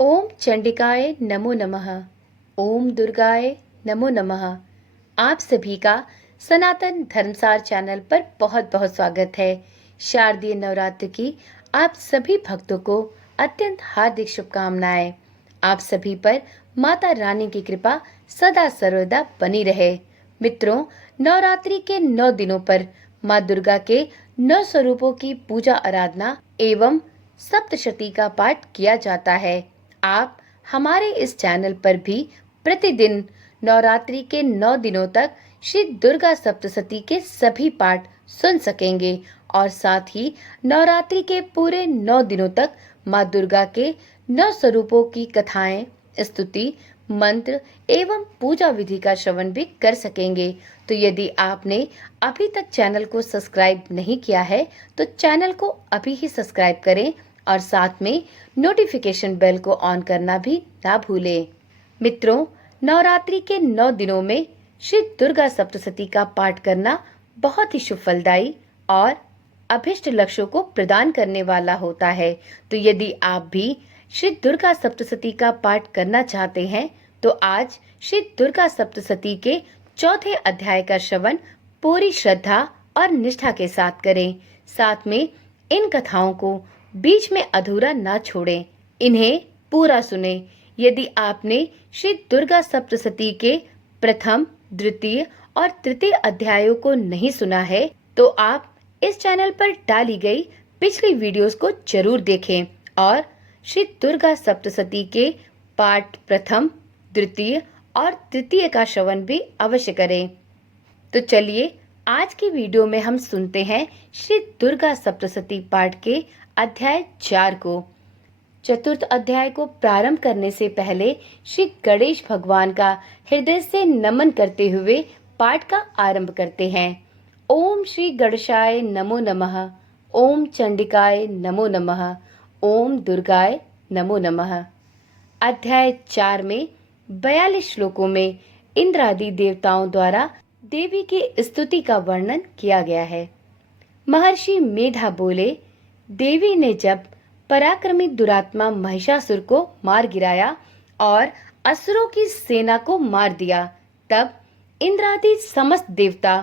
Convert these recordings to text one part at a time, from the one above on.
ओम चंडिकाय नमो नमः। ओम दुर्गाय नमो नमः। आप सभी का सनातन धर्मसार चैनल पर बहुत बहुत स्वागत है। शारदीय नवरात्र की आप सभी भक्तों को अत्यंत हार्दिक शुभकामनाएं। आप सभी पर माता रानी की कृपा सदा सर्वदा बनी रहे। मित्रों, नवरात्रि के 9 दिनों पर माँ दुर्गा के 9 स्वरूपों की पूजा आराधना एवं सप्तशती का पाठ किया जाता है। आप हमारे इस चैनल पर भी प्रतिदिन नवरात्रि के 9 दिनों तक श्री दुर्गा सप्तशती के सभी पाठ सुन सकेंगे और साथ ही नवरात्रि के पूरे 9 दिनों तक माँ दुर्गा के 9 स्वरूपों की कथाएं, स्तुति, मंत्र एवं पूजा विधि का श्रवण भी कर सकेंगे। तो यदि आपने अभी तक चैनल को सब्सक्राइब नहीं किया है तो चैनल को अभी ही सब्सक्राइब करें और साथ में नोटिफिकेशन बेल को ऑन करना भी ना भूलें। मित्रों, नवरात्रि के 9 दिनों में श्री दुर्गा सप्तशती का पाठ करना बहुत ही शुभ फलदायी और अभिष्ट लक्ष्यों को प्रदान करने वाला होता है। तो यदि आप भी श्री दुर्गा सप्तशती का पाठ करना चाहते हैं तो आज श्री दुर्गा सप्तशती के 4थे अध्याय का श्रवण पूरी श्रद्धा और निष्ठा के साथ करें। साथ में इन कथाओं को बीच में अधूरा ना छोड़ें, इन्हें पूरा सुने। यदि आपने श्री दुर्गा सप्तशती के प्रथम, द्वितीय और तृतीय अध्यायों को नहीं सुना है तो आप इस चैनल पर डाली गई पिछली वीडियोस को जरूर देखें और श्री दुर्गा सप्तशती के पाठ प्रथम, द्वितीय और तृतीय का श्रवण भी अवश्य करें। तो चलिए आज की वीडियो में हम सुनते हैं श्री दुर्गा सप्तशती पाठ के अध्याय 4 को। चतुर्थ अध्याय को प्रारंभ करने से पहले श्री गणेश भगवान का हृदय से नमन करते हुए पाठ का आरंभ करते हैं। ओम श्री गणेशाय नमो नमः। ओम चंडिकाय नमो नमः। ओम दुर्गाय नमो नमः। अध्याय 4 में 42 श्लोकों में इंद्र आदि देवताओं द्वारा देवी की स्तुति का वर्णन किया गया है। महर्षि मेधा बोले, देवी ने जब पराक्रमी दुरात्मा महिषासुर को मार गिराया और असुरों की सेना को मार दिया, तब इंद्रादि समस्त देवता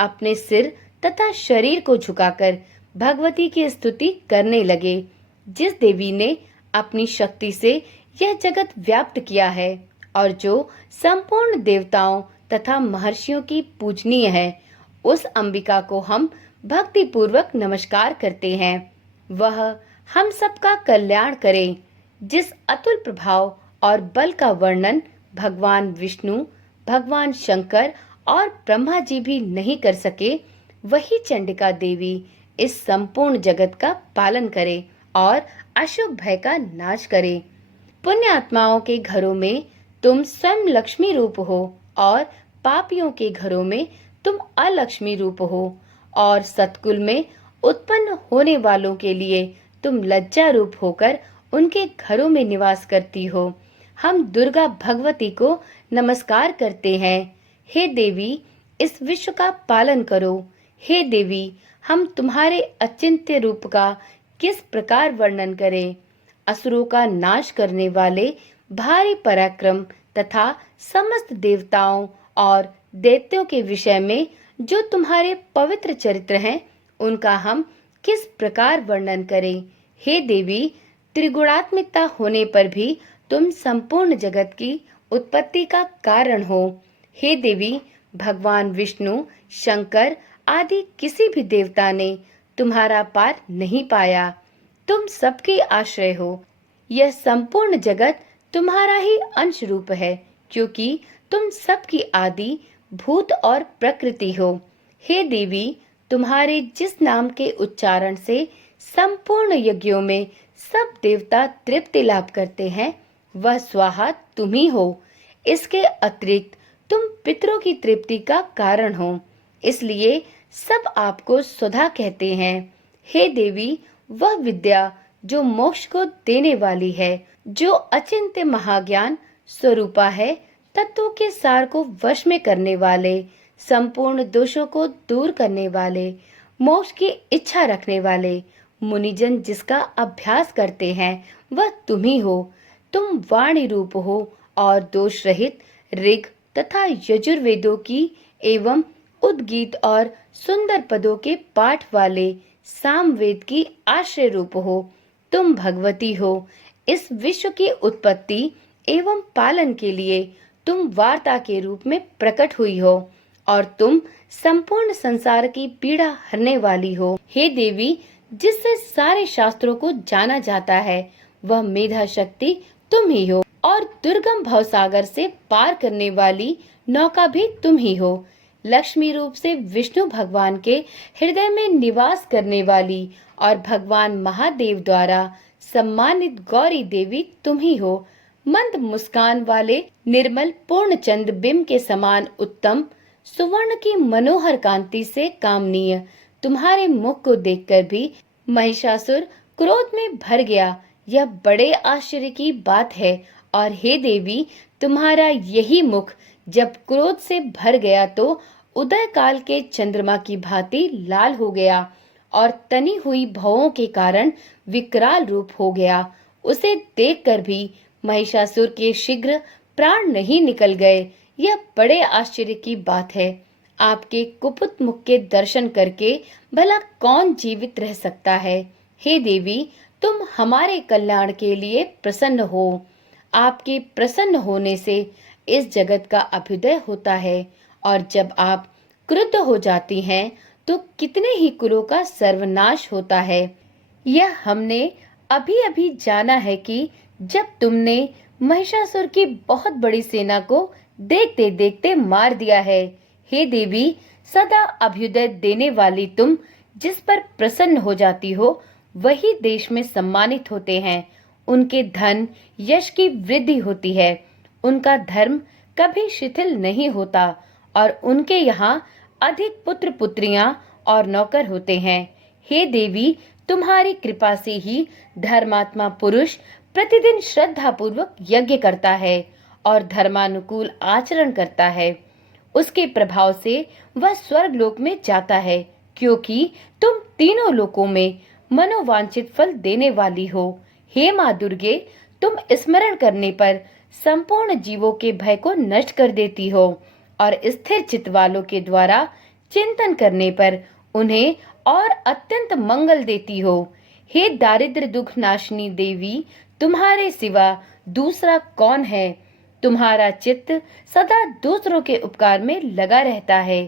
अपने सिर तथा शरीर को झुकाकर भगवती की स्तुति करने लगे। जिस देवी ने अपनी शक्ति से यह जगत व्याप्त किया है और जो संपूर्ण देवताओं तथा महर्षियों की पूजनीय है, उस अंबिका को हम भक्ति पूर्वक नमस्कार करते हैं। वह हम सबका कल्याण करे। जिस अतुल प्रभाव और बल का वर्णन भगवान विष्णु, भगवान शंकर और ब्रह्मा जी भी नहीं कर सके, वही चंडिका देवी इस संपूर्ण जगत का पालन करे और अशुभ भय का नाश करे। पुण्य आत्माओं के घरों में तुम स्वयं लक्ष्मी रूप हो और पापियों के घरों में तुम अलक्ष्मी रूप हो और सतकुल में उत्पन्न होने वालों के लिए तुम लज्जा रूप होकर उनके घरों में निवास करती हो। हम दुर्गा भगवती को नमस्कार करते हैं। हे देवी, इस विश्व का पालन करो। हे देवी, हम तुम्हारे अचिंत्य रूप का किस प्रकार वर्णन करें। असुरों का नाश करने वाले भारी पराक्रम तथा समस्त देवताओं और दैत्यों के विषय में जो तुम्हारे पवित्र चरित्र हैं, उनका हम किस प्रकार वर्णन करें। हे देवी, त्रिगुणात्मिकता होने पर भी तुम संपूर्ण जगत की उत्पत्ति का कारण हो। हे देवी, भगवान विष्णु, शंकर आदि किसी भी देवता ने तुम्हारा पार नहीं पाया। तुम सबके आश्रय हो। यह संपूर्ण जगत तुम्हारा ही अंश रूप है, क्योंकि तुम सबकी आदि भूत और प्रकृति हो। हे देवी, तुम्हारे जिस नाम के उच्चारण से संपूर्ण यज्ञों में सब देवता तृप्ति लाभ करते हैं, वह स्वाहा तुम ही हो। इसके अतिरिक्त तुम पितरों की तृप्ति का कारण हो, इसलिए सब आपको सुधा कहते हैं। हे देवी, वह विद्या जो मोक्ष को देने वाली है, जो अचिंत्य महाज्ञान स्वरूपा है, तत्वों के सार को वश में करने वाले, संपूर्ण दोषों को दूर करने वाले, मोक्ष की इच्छा रखने वाले मुनिजन जिसका अभ्यास करते हैं, वह तुम ही हो। तुम वाणी रूप हो और दोष रहित ऋग तथा यजुर्वेदों की एवं उद्गीत और सुंदर पदों के पाठ वाले सामवेद की आश्रय रूप हो। तुम भगवती हो। इस विश्व की उत्पत्ति एवं पालन के लिए तुम वार्ता के रूप में प्रकट हुई हो और तुम संपूर्ण संसार की पीड़ा हरने वाली हो। हे देवी, जिससे सारे शास्त्रों को जाना जाता है वह मेधा शक्ति तुम ही हो और दुर्गम भवसागर से पार करने वाली नौका भी तुम ही हो। लक्ष्मी रूप से विष्णु भगवान के हृदय में निवास करने वाली और भगवान महादेव द्वारा सम्मानित गौरी देवी तुम ही हो। मंद मुस्कान वाले निर्मल पूर्ण चंद्र बिंब के समान उत्तम सुवर्ण की मनोहर कांति से कामनीय तुम्हारे मुख को देखकर भी महिषासुर क्रोध में भर गया। यह बड़े आश्चर्य की बात है। और हे देवी, तुम्हारा यही मुख जब क्रोध से भर गया तो उदय काल के चंद्रमा की भांति लाल हो गया और तनी हुई भवों के कारण विकराल रूप हो गया। उसे देखकर भी महिषासुर के शीघ्र प्राण नहीं निकल गए। यह बड़े आश्चर्य की बात है। आपके कुपित मुख के दर्शन करके भला कौन जीवित रह सकता है। हे देवी, तुम हमारे कल्याण के लिए प्रसन्न हो। आपके प्रसन्न होने से इस जगत का अभ्युदय होता है और जब आप क्रुद्ध हो जाती हैं तो कितने ही कुलों का सर्वनाश होता है। यह हमने अभी अभी जाना है कि जब तुमने महिषासुर की बहुत बड़ी सेना को देखते देखते मार दिया है। हे देवी, सदा अभ्युदय देने वाली तुम जिस पर प्रसन्न हो जाती हो वही देश में सम्मानित होते हैं। उनके धन यश की वृद्धि होती है। उनका धर्म कभी शिथिल नहीं होता और उनके यहाँ अधिक पुत्र पुत्रियां और नौकर होते हैं। हे देवी, तुम्हारी कृपा से ही धर्मात्मा पुरुष प्रतिदिन श्रद्धा पूर्वक यज्ञ करता है और धर्मानुकूल आचरण करता है। उसके प्रभाव से वह स्वर्ग लोक में जाता है, क्योंकि तुम तीनों लोकों में मनोवांछित फल देने वाली हो। हे माँ दुर्गे, तुम स्मरण करने पर संपूर्ण जीवों के भय को नष्ट कर देती हो और स्थिर चित्त वालों के द्वारा चिंतन करने पर उन्हें और अत्यंत मंगल देती हो। हे दारिद्र दुख नाशिनी देवी, तुम्हारे सिवा दूसरा कौन है। तुम्हारा चित्त सदा दूसरों के उपकार में लगा रहता है।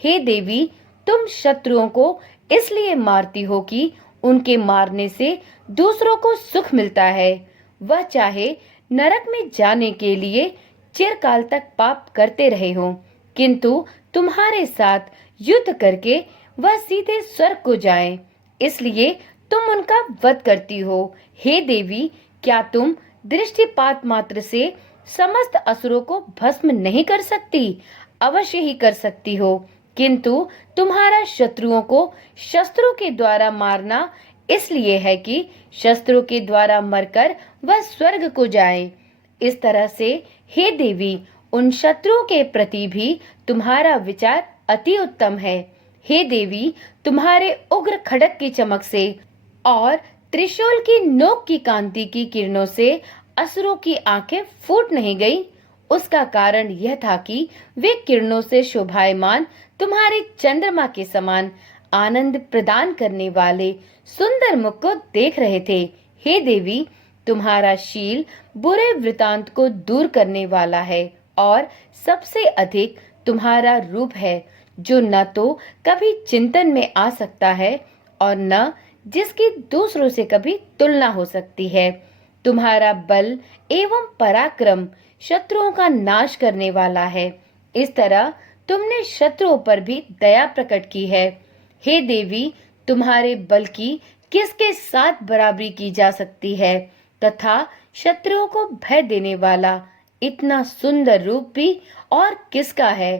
हे देवी, तुम शत्रुओं को इसलिए मारती हो कि उनके मारने से दूसरों को सुख मिलता है। वह चाहे नरक में जाने के लिए चिरकाल तक पाप करते रहे हो, किंतु तुम्हारे साथ युद्ध करके वह सीधे स्वर्ग को जाएं। इसलिए तुम उनका वध करती हो। हे देवी, क्या तुम दृष्टिपात मात्र से समस्त असुरों को भस्म नहीं कर सकती? अवश्य ही कर सकती हो, किंतु तुम्हारा शत्रुओं को शस्त्रों के द्वारा मारना इसलिए है कि शस्त्रों के द्वारा मरकर वह स्वर्ग को जाए। इस तरह से हे देवी, उन शत्रुओं के प्रति भी तुम्हारा विचार अति उत्तम है। हे देवी, तुम्हारे उग्र खड्ग की चमक से और त्रिशूल की नोक की कांति की किरणों से असुरों की आंखें फूट नहीं गई। उसका कारण यह था कि वे किरणों से शोभायमान तुम्हारे चंद्रमा के समान आनंद प्रदान करने वाले सुंदर मुख को देख रहे थे। हे देवी, तुम्हारा शील बुरे वृतांत को दूर करने वाला है और सबसे अधिक तुम्हारा रूप है, जो न तो कभी चिंतन में आ सकता है और न जिसकी दूसरों से कभी तुलना हो सकती है। तुम्हारा बल एवं पराक्रम शत्रुओं का नाश करने वाला है। इस तरह तुमने शत्रुओं पर भी दया प्रकट की है। हे देवी, तुम्हारे बल की किसके साथ बराबरी की जा सकती है तथा शत्रुओं को भय देने वाला इतना सुंदर रूप भी और किसका है।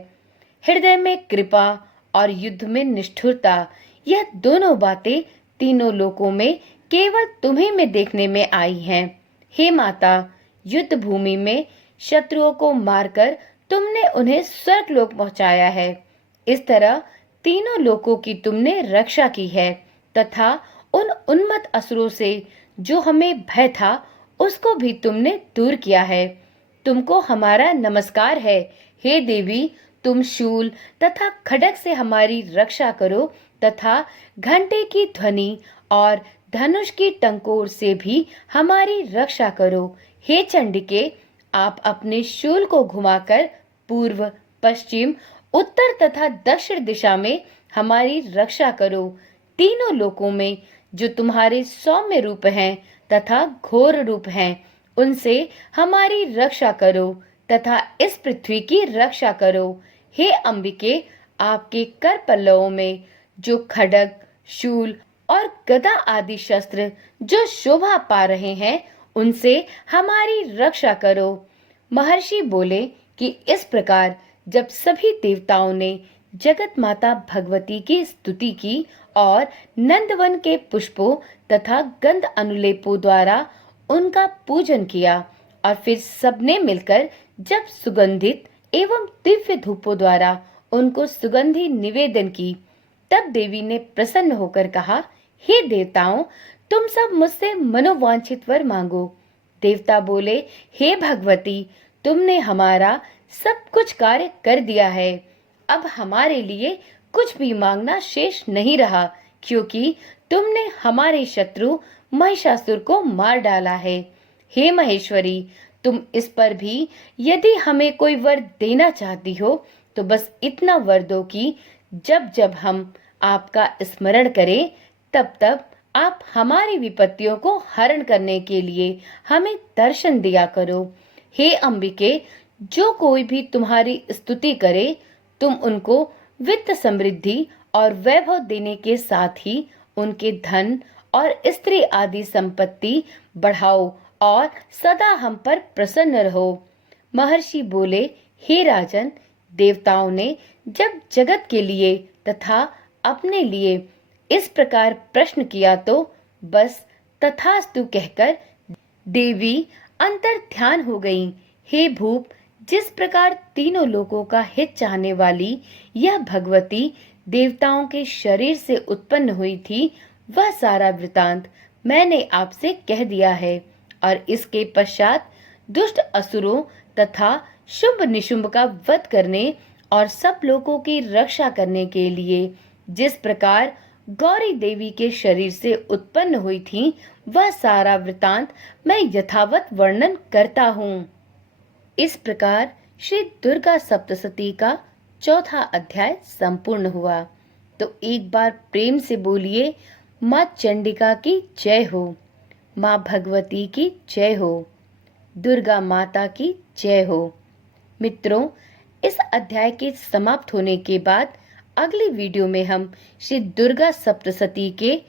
हृदय में कृपा और युद्ध में निष्ठुरता, यह दोनों बातें तीनों लोकों में केवल तुम्हीं में देखने में आई हैं। हे माता, युद्ध भूमि में शत्रुओं को मारकर तुमने उन्हें स्वर्ग लोक पहुंचाया है। इस तरह तीनों लोकों की तुमने रक्षा की है तथा उन उन्मत्त असुरों से जो हमें भय था उसको भी तुमने दूर किया है। तुमको हमारा नमस्कार है। हे देवी, तुम शूल तथा खड्ग से हमारी रक्षा करो तथा घंटे की ध्वनि और धनुष की टंकोर से भी हमारी रक्षा करो। हे चंडिके, आप अपने शूल को घुमाकर पूर्व, पश्चिम, उत्तर तथा दक्षिण दिशा में हमारी रक्षा करो। तीनों लोकों में जो तुम्हारे सौम्य रूप हैं तथा घोर रूप हैं, उनसे हमारी रक्षा करो तथा इस पृथ्वी की रक्षा करो। हे अंबिके, आपके कर पल्लवों में जो खड्ग, शूल और गदा आदि शस्त्र जो शोभा पा रहे हैं, उनसे हमारी रक्षा करो। महर्षि बोले कि इस प्रकार जब सभी देवताओं ने जगत माता भगवती की स्तुति की और नंदवन के पुष्पों तथा गंध अनुलेपों द्वारा उनका पूजन किया और फिर सबने मिलकर जब सुगंधित एवं दिव्य धूपों द्वारा उनको सुगंधि निवेदन की, तब देवी ने प्रसन्न होकर कहा, हे देवताओं, तुम सब मुझसे मनोवांछित वर मांगो। देवता बोले, हे भगवती, तुमने हमारा सब कुछ कार्य कर दिया है। अब हमारे लिए कुछ भी मांगना शेष नहीं रहा, क्योंकि तुमने हमारे शत्रु महिषासुर को मार डाला है। हे महेश्वरी, तुम इस पर भी यदि हमें कोई वर देना चाहती हो तो बस इतना वर दो कि जब जब हम आपका स्मरण करें, तब तब आप हमारी विपत्तियों को हरण करने के लिए हमें दर्शन दिया करो। हे अंबिके, जो कोई भी तुम्हारी स्तुति करे, तुम उनको वित्त समृद्धि और वैभव देने के साथ ही उनके धन और स्त्री आदि संपत्ति बढ़ाओ और सदा हम पर प्रसन्न रहो। महर्षि बोले, हे राजन, देवताओं ने जब जगत के लिए तथा अपने लिए इस प्रकार प्रश्न किया तो बस तथास्तु कहकर देवी अंतर ध्यान हो गईं। हे भूप, जिस प्रकार तीनों लोकों का हित चाहने वाली यह भगवती देवताओं के शरीर से उत्पन्न हुई थी, वह सारा वृतांत मैंने आपसे कह दिया है और इसके पश्चात दुष्ट असुरों तथा शुंभ निशुंभ का वध करने और सब लोगों की रक्षा करने के लिए जिस प्रकार गौरी देवी के शरीर से उत्पन्न हुई थी, वह सारा वृतांत मैं यथावत वर्णन करता हूँ। इस प्रकार श्री दुर्गा सप्तशती का चौथा अध्याय संपूर्ण हुआ। तो एक बार प्रेम से बोलिए, माँ चंडिका की जय हो, माँ भगवती की जय हो, दुर्गा माता की जय हो। मित्रों, इस अध्याय के समाप्त होने के बाद अगली वीडियो में हम श्री दुर्गा सप्तशती के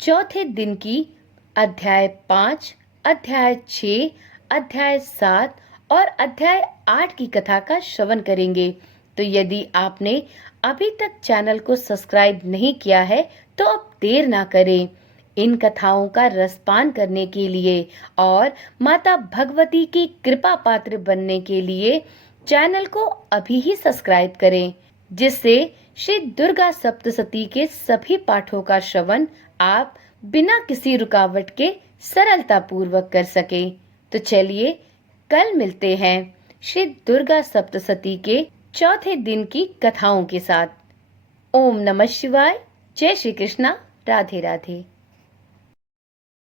चौथे दिन की अध्याय 5, अध्याय 6, अध्याय 7 और अध्याय 8 की कथा का श्रवण करेंगे। तो यदि आपने अभी तक चैनल को सब्सक्राइब नहीं किया है तो अब देर ना करें। इन कथाओं का रसपान करने के लिए और माता भगवती की कृपा पात्र बनने के लिए चैनल को अभी ही सब्सक्राइब करें, जिससे श्री दुर्गा सप्तशती के सभी पाठों का श्रवण आप बिना किसी रुकावट के सरलता पूर्वक कर सके। तो चलिए कल मिलते हैं श्री दुर्गा सप्तशती के चौथे दिन की कथाओं के साथ। ओम नमः शिवाय। जय श्री कृष्णा। राधे राधे।